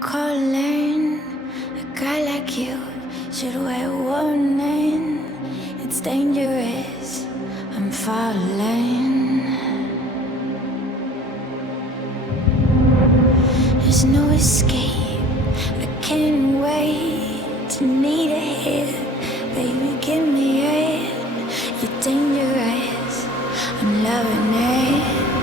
Calling a guy like you should wear warning. It's dangerous. I'm falling. There's no escape. I can't wait to need a hit. Baby, give me it. You're dangerous. I'm loving it.